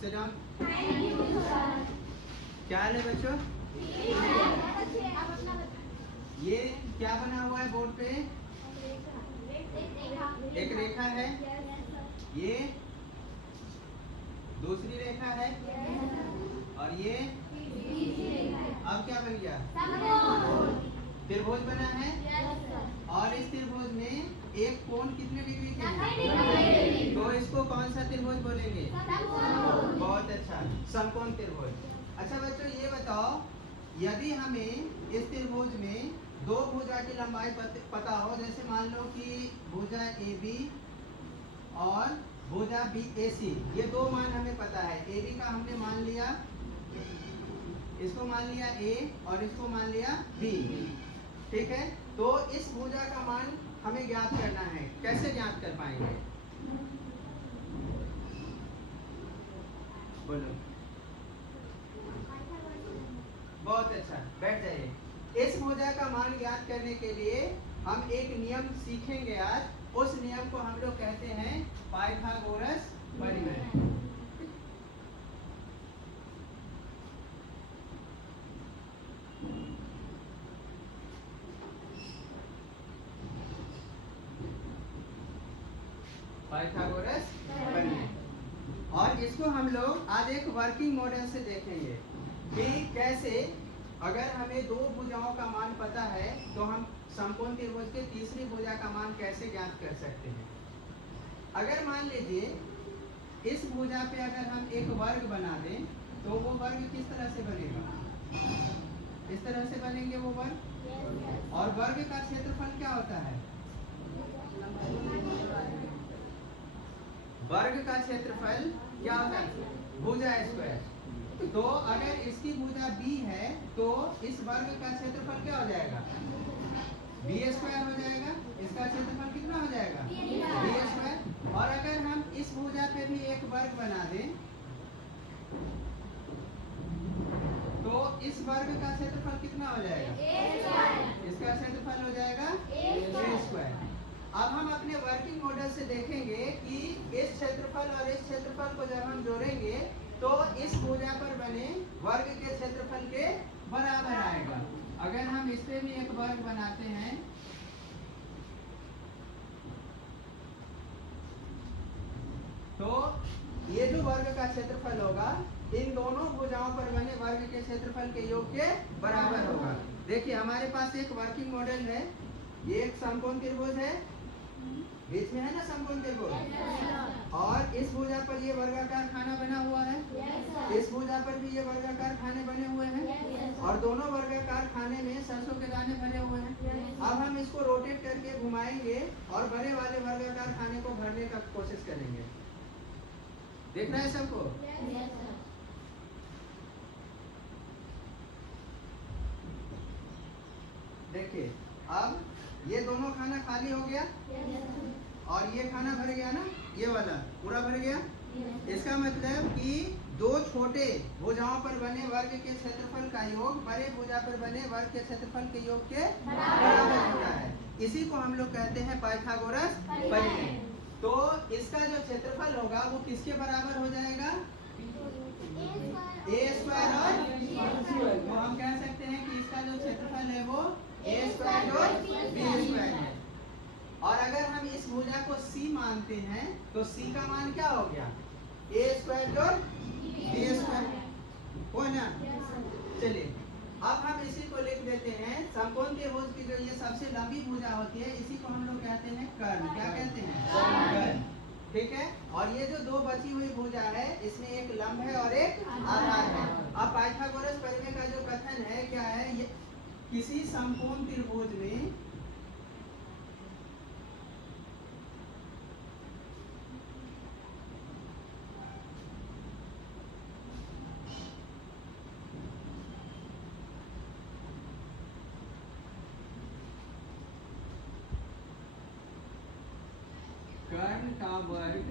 Sit down. क्या हाल है बच्चों? ये क्या बना हुआ है बोर्ड पे? एक रेखा है, ये दूसरी रेखा है, और ये अब क्या बन गया? त्रिभुज बना है। और इस त्रिभुज में एक कोण कितने डिग्री के है? तो इसको कौन सा त्रिभुज बोलेंगे? बहुत अच्छा, समकोण त्रिभुज। अच्छा बच्चों ये बताओ, यदि हमें इस त्रिभुज में दो भुजा की लंबाई पता हो, जैसे मान लो कि भुजा AB और भुजा BAC, ये दो मान हमें पता है। AB का हमने मान लिया, इसको मान लिया A और इसको मान लिया B, ठीक है। तो इस भुजा का मान हमें ज्ञात करना है, कैसे ज्ञात कर पाएंगे? बोलो। बहुत अच्छा, बैठ जाइए। इस भुजा का मान ज्ञात करने के लिए हम एक नियम सीखेंगे आज। उस नियम को हम लोग कहते हैं पाइथागोरस परिमेय। पाइथागोरस परिमेय। और इसको हम लोग आज एक वर्किंग मॉडल से देखेंगे कि कैसे अगर हमें दो भुजाओं का मान पता है तो हम समकोण त्रिभुज के तीसरी भुजा का मान कैसे ज्ञात कर सकते हैं। अगर मान लीजिए इस भुजा पे अगर हम एक वर्ग बना दें तो वो वर्ग किस तरह से बनेगा? इस तरह से बनेंगे वो वर्ग। और वर्ग का क्षेत्रफल क्या होता है? वर्ग का क्षेत्रफल क्या होता है? भुजा स्क्वायर। तो अगर इसकी भुजा B है तो इस वर्ग का क्षेत्रफल क्या हो जाएगा? B स्क्वायर हो जाएगा। इसका क्षेत्रफल कितना हो जाएगा? B square. और अगर हम इस भुजा पे भी एक वर्ग बना दें तो इस वर्ग का क्षेत्रफल कितना हो जाएगा? इसका क्षेत्रफल हो जाएगा A स्क्वायर। अब हम अपने वर्किंग मॉडल से देखेंगे कि इस क्षेत्रफल और इस क्षेत्रफल को जब हम जोड़ेंगे तो इस भुजा पर बने वर्ग के क्षेत्रफल के बराबर आएगा। अगर हम इस पे भी एक वर्ग बनाते हैं तो ये जो वर्ग का क्षेत्रफल होगा इन दोनों भुजाओं पर बने वर्ग के क्षेत्रफल के योग के बराबर होगा। देखिए हमारे पास एक वर्किंग मॉडल है, ये एक समकोण त्रिभुज है, बीच में है ना समकोण त्रिभुज। और इस भुजा पर ये वर्गाकार खाना बना हुआ है, इस भुजा पर भी ये वर्गाकार खाने बने हुए हैं, और दोनों वर्गाकार खाने में सरसों के दाने भरे हुए हैं। अब हम इसको रोटेट करके घुमाएंगे और बड़े वाले वर्गाकार खाने को भरने का कोशिश करेंगे। देख रहे हैं सबको? देखिए अब ये दोनों खाना खाली हो गया और ये खाना भर गया ना, ये वाला पूरा भर गया। इसका मतलब कि दो छोटे भुजाओं पर बने वर्ग के क्षेत्रफल का योग बड़े भुजा पर बने वर्ग के क्षेत्रफल के योग के बराबर होता है। इसी को हम लोग कहते हैं पाइथागोरस परिमेय। तो इसका जो क्षेत्रफल होगा वो किसके बराबर हो जाएगा? A स्क्वायर और तो हम कह सकते हैं कि इसका जो क्षेत्रफल है वो A स्क्वायर और B स्क्वायर है। और अगर हम इस भुजा को C मानते हैं तो C का मान क्या हो गया? A स्क्वायर और B स्क्वायर हो ना। चलिए अब हम इसी को लिख देते हैं। समकोण त्रिभुज की जो ये सबसे लंबी भुजा होती है इसी को हम लोग कहते हैं कर्ण। क्या कहते हैं? कर्ण, ठीक है। और ये जो दो बची हुई भुजा है इसमें एक लंब है और एक आधार है। अब पाइथागोरस परिमेय का जो कथन है क्या है? ये किसी समकोण त्रिभुज में कर्ण का वर्ग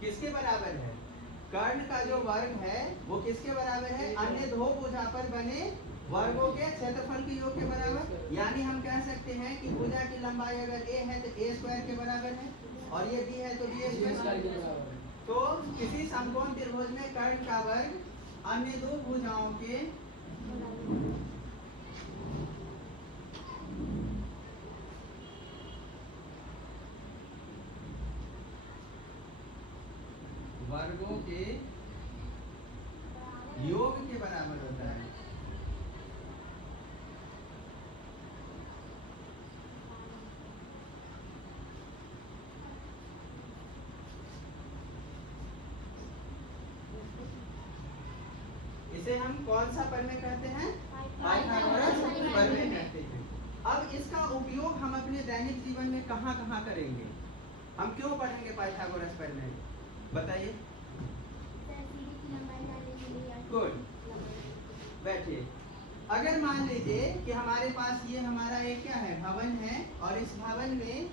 किसके बराबर है? कर्ण का जो वर्ग है वो किसके बराबर है? अन्य दो भुजा पर बने वर्गों के क्षेत्रफल के योग के बराबर। यानी हम कह सकते हैं कि भुजा की लंबाई अगर a है तो a स्क्वायर के बराबर है। और ये बी है तो बी स्क्वायर। तो किसी समकोण त्रिभुज में कर्ण का वर्ग अन्य दो भुजाओं के वर्गों के योग के बराबर होता है। इसे हम कौन सा प्रमेय कहते हैं? पाइथागोरस प्रमेय कहते हैं। अब इसका उपयोग हम अपने दैनिक जीवन में कहाँ कहाँ करेंगे? हम क्यों पढ़ेंगे पाइथागोरस प्रमेय? बताइए। गुड, बैठिए। अगर मान लीजिए कि हमारे पास ये हमारा एक क्या है, भवन है, और इस भवन में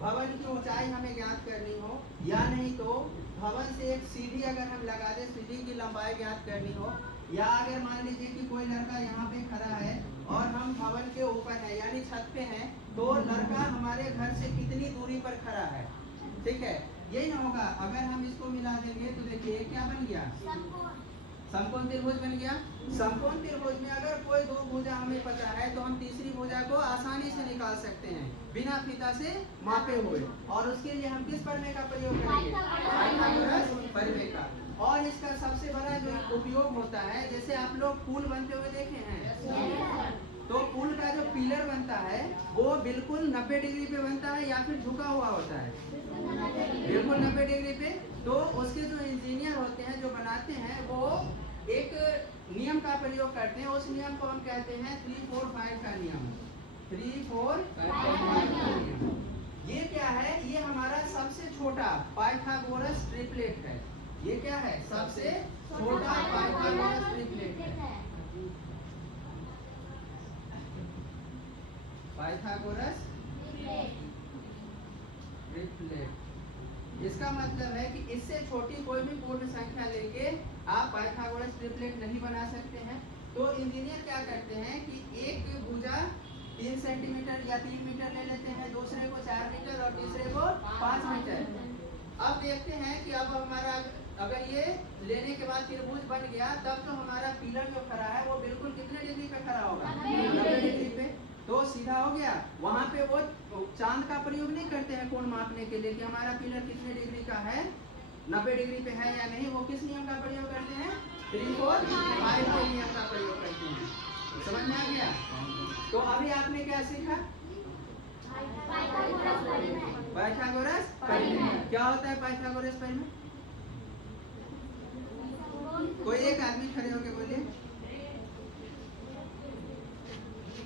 भवन की ऊंचाई हमें ज्ञात करनी हो, या नहीं तो भवन से एक सीढ़ी अगर हम लगा दें, सीढ़ी की लंबाई ज्ञात करनी हो, या अगर मान लीजिए कि कोई लड़का यहाँ पे खड़ा है और हम भवन के ऊपर है यानी छत पे हैं, तो लड़का हमारे घर से कितनी दूरी पर खड़ा है, ठीक है, यही ना होगा। अगर हम इसको मिला देंगे तो देखिए क्या बन गया, समकोण त्रिभुज बन गया। समकोण त्रिभुज में अगर कोई दो भुजा हमें पता है तो हम तीसरी भुजा को आसानी से निकाल सकते हैं बिना फीता से मापे हुए, और उसके लिए हम किस प्रमेय का प्रयोग करेंगे? पाइथागोरस प्रमेय का। और इसका सबसे बड़ा जो उपयोग होता है, जैसे आप लोग पुल बनते हुए देखे हैं, तो पुल का जो पिलर बनता है वो बिल्कुल 90 डिग्री पे बनता है या फिर झुका हुआ होता है? बिल्कुल 90 डिग्री पे। तो उसके जो इंजीनियर होते हैं, जो बनाते हैं, वो एक नियम का प्रयोग करते हैं। उस नियम को हम कहते हैं 3-4-5 का नियम। 3-4-5 का नियम। ये क्या है? ये हमारा सबसे छोटा पाइथागोरस ट्रिपलेट है। ये क्या है? सबसे छोटा पाइथागोरस ट्रिपलेट है। Pythagoras triplet. इसका मतलब है कि इससे छोटी कोई भी पूर्ण संख्या लेके आप पाइथागोरस ट्रिपलेट नहीं बना सकते हैं। तो इंजीनियर क्या करते हैं कि एक भुजा 3 सेंटीमीटर या 3 मीटर ले लेते हैं, दूसरे को 4 मीटर और तीसरे को 5 मीटर। अब देखते हैं कि अब हमारा अगर ये लेने के बाद त्रिभुज बन गया, तब तो हमारा पिलर जो खड़ा है वो बिल्कुल कितने डिग्री पे खड़ा होगा? 90 डिग्री पे। तो सीधा हो गया। वहाँ पे वो चांद का प्रयोग नहीं करते हैं कोण मापने के लिए कि हमारा पिलर कितने डिग्री का है, 90 डिग्री पे है या नहीं। वो किस नियम का प्रयोग करते हैं? 3-4-5 के नियम का प्रयोग करते हैं। समझ में आ गया? तो अभी आपने क्या सीखा? पाइथागोरस प्रमेय। क्या होता है पाइथागोरस प्रमेय? कोई एक आदमी खड़े होके बोलिए।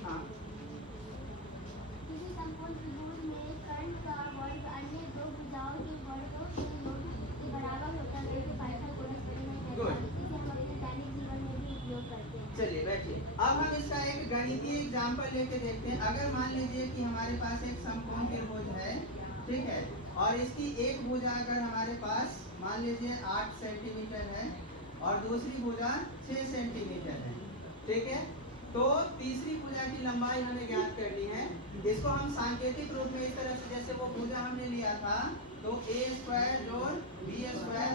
हाँ, चलिए बैठिए। अब हम इसका एक गणितीय एग्जाम्पल लेके देखते हैं। अगर मान लीजिए कि हमारे पास एक समकोण त्रिभुज है, ठीक है, और इसकी एक भुजा अगर हमारे पास मान लीजिए 8 सेंटीमीटर है और दूसरी भुजा 6 सेंटीमीटर है, ठीक है, तो तीसरी भुजा की लंबाई हमें ज्ञात करनी है। इसको हम सांकेतिक रूप में इस तरह से, जैसे वो भुजा हमने लिया था, तो a² जोड़ b²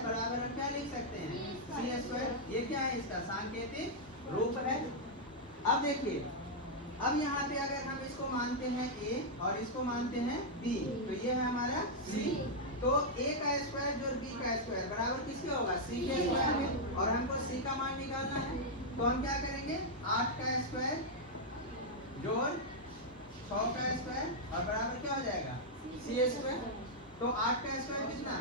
बराबर क्या लिख सकते हैं? c²। ये क्या है? इसका सांकेतिक रूप है। अब देखिए, अब यहाँ पे अगर हम इसको मानते हैं a और इसको मानते हैं b, तो ये है हमारा c। तो a का स्क्वायर जोड़ b का स्क्वायर बराबर किसके होगा? c के स्क्वायर में। और हमको c का मान निकालना है, तो हम क्या करेंगे? 8 का स्क्वायर जोड़ 6 का स्क्वायर और बराबर क्या हो जाएगा? c²। तो 8 का स्क्वायर कितना?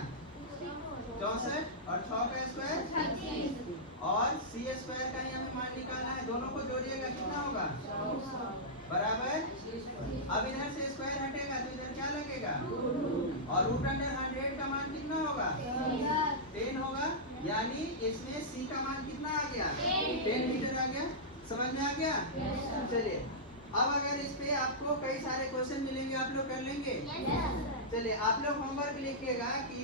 64 और 6 का स्क्वायर 36 और c² का ही हमें मान निकालना है। दोनों को जोड़िएगा कितना होगा? बराबर। अब इधर से स्क्वायर हटेगा तो इधर क्या लगेगा? और √100 का मान कितना होगा? 10 होगा। यानी इसमें c का मान कितना आ गया? 10 मीटर आ गया। समझ में आ गया? चलिए, अब अगर इस पे आपको कई सारे क्वेश्चन मिलेंगे, आप लोग कर लेंगे? चलिए, आप लोग होमवर्क लिखिएगा कि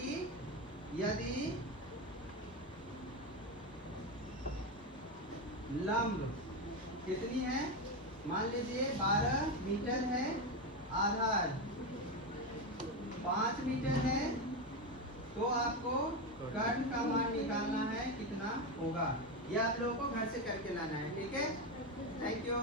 यदि लंब कितनी है, मान लीजिए 12 मीटर है, आधार 5 मीटर है तो आपको कर्ण का मान निकालना है कितना होगा। ये आप लोगों को घर से करके लाना है, ठीक है। Thank you.